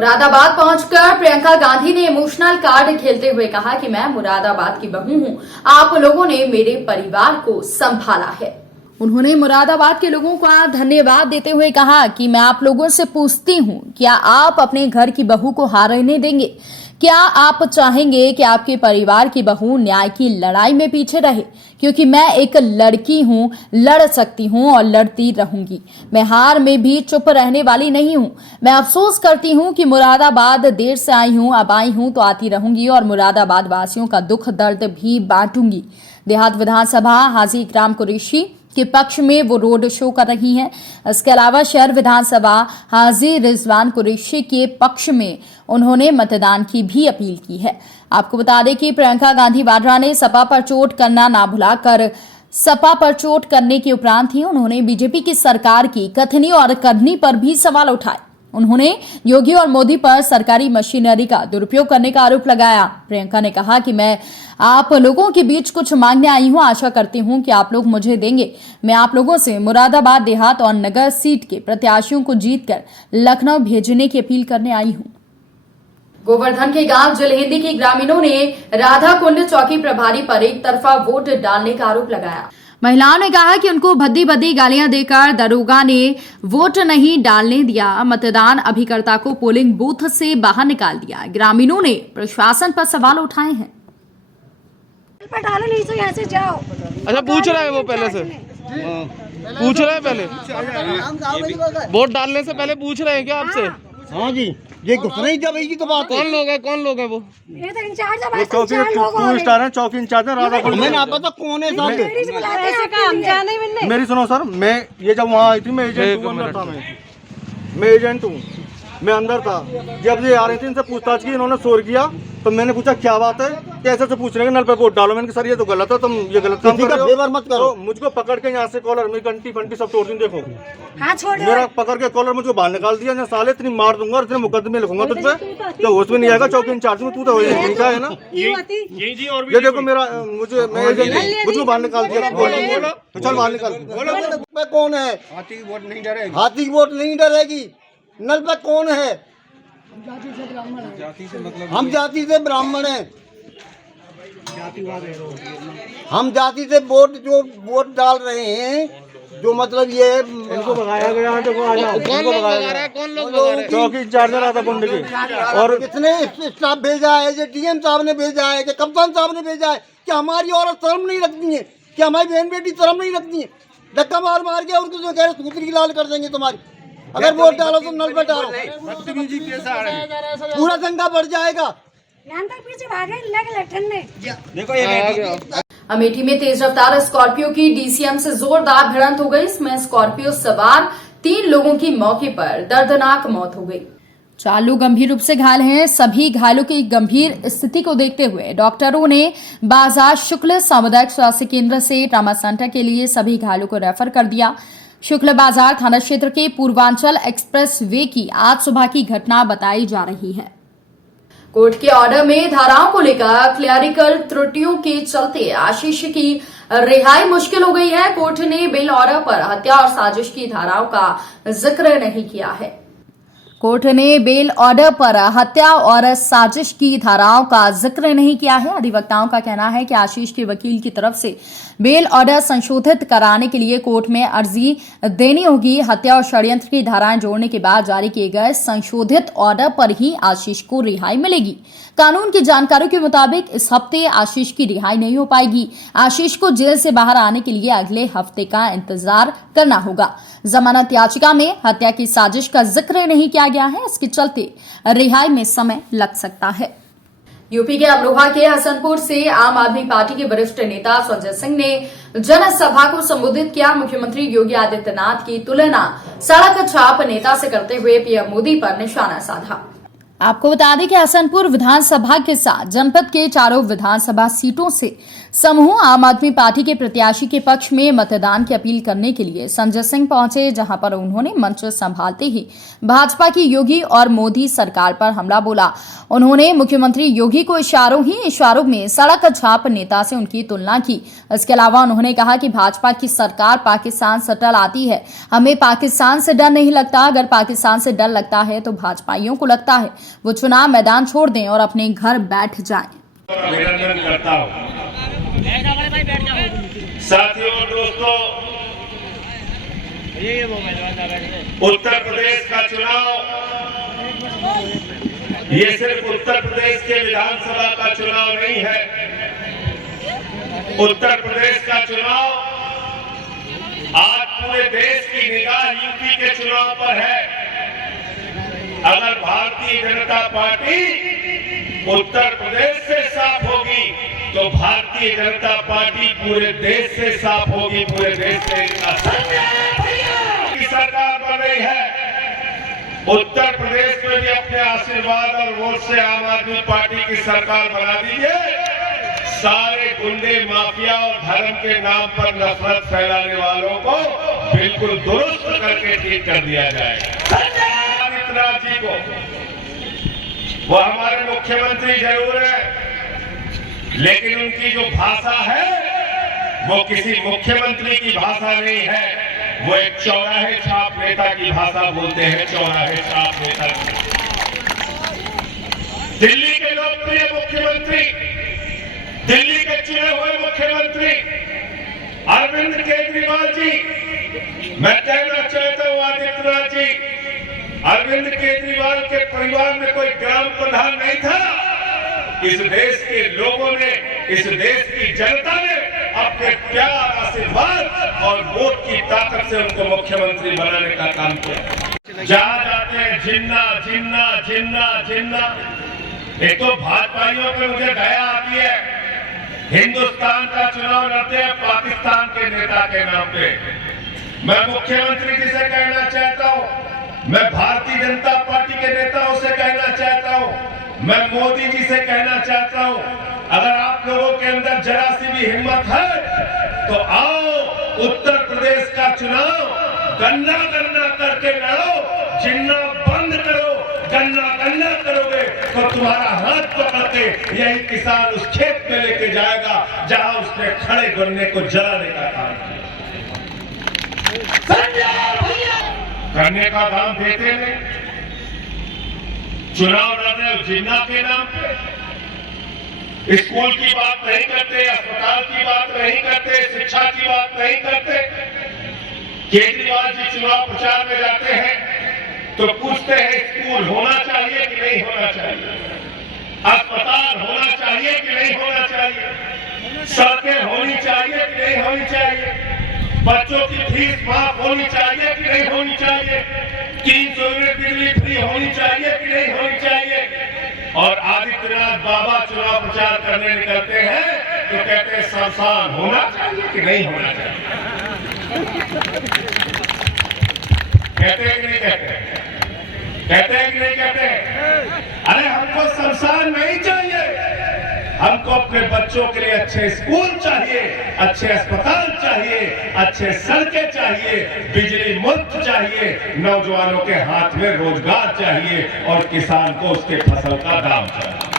मुरादाबाद पहुंचकर प्रियंका गांधी ने emotional card खेलते हुए कहा कि मैं मुरादाबाद की बहू हूं, आप लोगों ने मेरे परिवार को संभाला है। उन्होंने मुरादाबाद के लोगों का धन्यवाद देते हुए कहा कि मैं आप लोगों से पूछती हूं, क्या आप अपने घर की बहू को हारने देंगे? क्या आप चाहेंगे कि आपके परिवार की बहू न्याय की लड़ाई में पीछे रहे? क्योंकि मैं एक लड़की हूं, लड़ सकती हूं और लड़ती रहूंगी। मैं हार में भी चुप रहने वाली नहीं हूं। मैं अफसोस करती हूं कि मुरादाबाद देर से आई हूं, अब आई हूं तो आती रहूंगी और मुरादाबाद वासियों का दुख दर्द भी बांटूंगी। देहात विधानसभा हाजी इकराम कुरैशी के पक्ष में वो रोड शो कर रही हैं। इसके अलावा शहर विधानसभा हाजी रिजवान कुरैशी के पक्ष में उन्होंने मतदान की भी अपील की है। आपको बता दें कि प्रियंका गांधी वाड्रा ने सपा पर चोट करना ना भुलाकर सपा पर चोट करने के उपरांत ही उन्होंने बीजेपी की सरकार की कथनी और करनी पर भी सवाल उठाए। उन्होंने योगी और मोदी पर सरकारी मशीनरी का दुरुपयोग करने का आरोप लगाया। प्रियंका ने कहा कि मैं आप लोगों के बीच कुछ मांगने आई हूं, आशा करती हूं कि आप लोग मुझे देंगे। मैं आप लोगों से मुरादाबाद देहात और नगर सीट के प्रत्याशियों को जीतकर लखनऊ भेजने की अपील करने आई हूं। गोवर्धन के गांव जलहिंदी के ग्रामीणों ने राधा कुंड चौकी प्रभारी पर एक तरफा वोट डालने का आरोप लगाया। महिलाओं ने कहा कि उनको भद्दी भद्दी गालियां देकर दरोगा ने वोट नहीं डालने दिया, मतदान अभिकर्ता को पोलिंग बूथ से बाहर निकाल दिया। ग्रामीणों ने प्रशासन पर सवाल उठाए हैं। नहीं तो यहाँ से जाओ। अच्छा, पूछ रहे हैं वो पहले से पूछ रहे हैं पहले वोट डालने से पहले पूछ रहे हैं क्या आपसे? हाँ जी, ये घुसना ही जब की तो बात। कौन लोग हैं वो? ये तो इंचार्ज है, चौकी टूरिस्ट है, चौकी इंचार्ज है राधा कुंड। मैंने आपको तो कौन है साहब? मेरी सुनो सर, मैं ये जब वहाँ आई थी मैं एजेंट हूँ, अंदर था मैं एजेंट हूँ, मैं अंदर था। जब ये आ रही थी इनसे पूछताछ की, इन्होंने शोर किया तो मैंने पूछा क्या बात है, कैसे से पूछ रहे हैं नल पे वोट डालो। मैंने कहा सर ये तो गलत है, तुम ये गलत काम कर रहे हो, मत करो। मुझको पकड़ के यहाँ से कॉलर मेरी कंटी फंटी सब तोड़ दी। देखो मेरा पकड़ के कॉलर मुझको बाहर निकाल दिया। मैं साले इतनी मार दूंगा और इतने मुकदमे लिखूंगा तुझ पे, तो होश में नहीं आएगा। चौकी इंचार्ज में तू तो इनका है ना। ये देखो मेरा मुझको बाहर निकाल दिया। चल बाहर निकाल। कौन है? हाथी की वोट नहीं डरेगी, हाथी की वोट नहीं डरेगी। नल पे कौन है? हम जाति से ब्राह्मण हैं। हम जाति से वोट जो वोट डाल रहे हैं, जो मतलब ये इनको भगाया गया है। देखो कौन लोग भगा रहा है? कौन लोग भगा रहे हैं? चौकी इंचार्ज राधा कुंड के। और कितने स्टाफ भेजा है? जो डीएम साहब ने भेजा है, कि कप्तान साहब ने भेजा है। कि हमारी औरत शर्म नहीं रखती है? कि हमारी बहन बेटी शर्म नहीं रखती है? धक्का मार मार के उनको जो कह रहे सूत्री की लाल कर देंगे तुम्हारी, अगर वोट डालो तो नल पे डालो। पूरा दंगा बढ़ जाएगा। पीछे भागे लग देखो ये अमेठी में तेज रफ्तार स्कॉर्पियो की डीसीएम से जोरदार भिड़ंत हो गई। इसमें स्कॉर्पियो सवार 3 लोगों की मौके पर दर्दनाक मौत हो गई। 4 लोग गंभीर रूप से घायल हैं। सभी घायलों की गंभीर स्थिति को देखते हुए डॉक्टरों ने बाजार शुक्ल सामुदायिक स्वास्थ्य केंद्र से ट्रॉमा सेंटर के लिए सभी घायलों को रेफर कर दिया। शुक्ल बाजार थाना क्षेत्र के पूर्वांचल एक्सप्रेस वे की आज सुबह की घटना बताई जा रही है। कोर्ट के ऑर्डर में धाराओं को लेकर क्लैरिकल त्रुटियों के चलते आशीष की रिहाई मुश्किल हो गई है। कोर्ट ने बेल ऑर्डर पर हत्या और साजिश की धाराओं का जिक्र नहीं किया है। कोर्ट ने बेल ऑर्डर पर हत्या और साजिश की धाराओं का जिक्र नहीं किया है। अधिवक्ताओं का कहना है कि आशीष के वकील की तरफ से बेल ऑर्डर संशोधित कराने के लिए कोर्ट में अर्जी देनी होगी। हत्या और षड्यंत्र की धाराएं जोड़ने के बाद जारी किए गए संशोधित ऑर्डर पर ही आशीष को रिहाई मिलेगी। कानून की जानकारियों के मुताबिक इस हफ्ते आशीष की रिहाई नहीं हो पाएगी। आशीष को जेल से बाहर आने के लिए अगले हफ्ते का इंतजार करना होगा। जमानत याचिका में हत्या की साजिश का जिक्र नहीं किया गया है, इसके चलते रिहाई में समय लग सकता है। यूपी के अमरोहा के हसनपुर से आम आदमी पार्टी के वरिष्ठ नेता संजय सिंह ने जनसभा को संबोधित किया। मुख्यमंत्री योगी आदित्यनाथ की तुलना सड़क छाप नेता से करते हुए पीएम मोदी पर निशाना साधा। आपको बता दें कि हसनपुर विधानसभा के साथ जनपद के चारों विधानसभा सीटों से समूह आम आदमी पार्टी के प्रत्याशी के पक्ष में मतदान की अपील करने के लिए संजय सिंह पहुंचे, जहां पर उन्होंने मंच संभालते ही भाजपा की योगी और मोदी सरकार पर हमला बोला। उन्होंने मुख्यमंत्री योगी को इशारों में सड़क छाप नेता से उनकी तुलना की। इसके अलावा उन्होंने कहा कि भाजपा की सरकार पाकिस्तान से टल आती है, हमें पाकिस्तान से डर नहीं लगता। अगर पाकिस्तान से डर लगता है तो भाजपाइयों को लगता है वो चुनाव मैदान छोड़ दें और अपने घर बैठ जाएं। अभिनंदन करता हूं। साथियों और दोस्तों, उत्तर प्रदेश का चुनाव ये सिर्फ उत्तर प्रदेश के विधानसभा का चुनाव नहीं है। उत्तर प्रदेश का चुनाव आज पूरे देश की निगाह यूपी के चुनाव पर है। अगर भारतीय जनता पार्टी उत्तर प्रदेश से साफ होगी तो भारतीय जनता पार्टी पूरे देश से साफ होगी, पूरे देश से की सरकार बन रही है। उत्तर प्रदेश में भी अपने आशीर्वाद और वोट से आम आदमी पार्टी की सरकार बना दीजिए। सारे गुंडे, माफिया और धर्म के नाम पर नफरत फैलाने वालों को बिल्कुल दुरुस्त करके ठीक कर दिया जाएगा। आदित्यनाथ जी को, वो हमारे मुख्यमंत्री जरूर है, लेकिन उनकी जो भाषा है वो किसी मुख्यमंत्री की भाषा नहीं है। वो एक चौराहे छाप नेता की भाषा बोलते हैं, चौराहे छाप नेता। दिल्ली के लोकप्रिय मुख्यमंत्री, दिल्ली के चुने हुए मुख्यमंत्री अरविंद केजरीवाल जी, मैं कहना चाहता हूं आदित्यनाथ जी, अरविंद केजरीवाल के परिवार में कोई ग्राम प्रधान नहीं था। इस देश के लोगों ने, इस देश की जनता ने अपने प्यार, आशीर्वाद और वोट की ताकत से उनको मुख्यमंत्री बनाने का काम किया। जहां जाते हैं जिन्ना जिन्ना जिन्ना जिन्ना। एक तो भाजपाइयों पे मुझे दया आती है, हिंदुस्तान का चुनाव लड़ते हैं पाकिस्तान के नेता के नाम पे। मैं मुख्यमंत्री जी से कहना चाहता हूं, मैं भारतीय जनता पार्टी के नेताओं से कहना चाहता हूं, मैं मोदी जी से कहना चाहता हूं, अगर आप लोगों के अंदर जरा सी भी हिम्मत है तो आओ उत्तर प्रदेश का चुनाव गन्ना गन्ना करके लड़ो। जिन्ना बंद करो, गन्ना गन्ना करोगे तो तुम्हारा हाथ पकड़ के यही किसान उस खेत में लेके जाएगा जहां उसने खड़े गन्ने को जलाने का काम किया। गन्ने का दाम देते नहीं, चुनाव लड़ने जिन्ना के नाम पे। स्कूल की बात नहीं करते, अस्पताल की बात नहीं करते, शिक्षा की बात नहीं करते। केजरीवाल जी चुनाव प्रचार में जाते हैं तो पूछते हैं स्कूल होना चाहिए कि नहीं होना चाहिए, अस्पताल होना चाहिए कि नहीं होना चाहिए, सड़कें होनी चाहिए कि नहीं होनी चाहिए, बच्चों की फीस माफ होनी चाहिए कि नहीं होनी चाहिए, 300 यूनिट बिजली फ्री होनी चाहिए कि नहीं होनी चाहिए। और आदित्यनाथ बाबा चुनाव प्रचार करने निकलते हैं तो कहते हैं शमशान होना चाहिए कि नहीं होना चाहिए। कहते हैं कि नहीं कहते, कहते हैं कि नहीं कहते। अरे हमको शमशान नहीं चाहिए, हमको अपने बच्चों के लिए अच्छे स्कूल चाहिए, अच्छे अस्पताल चाहिए, अच्छे सड़कें चाहिए, बिजली मुफ्त चाहिए, नौजवानों के हाथ में रोजगार चाहिए और किसान को उसके फसल का दाम चाहिए।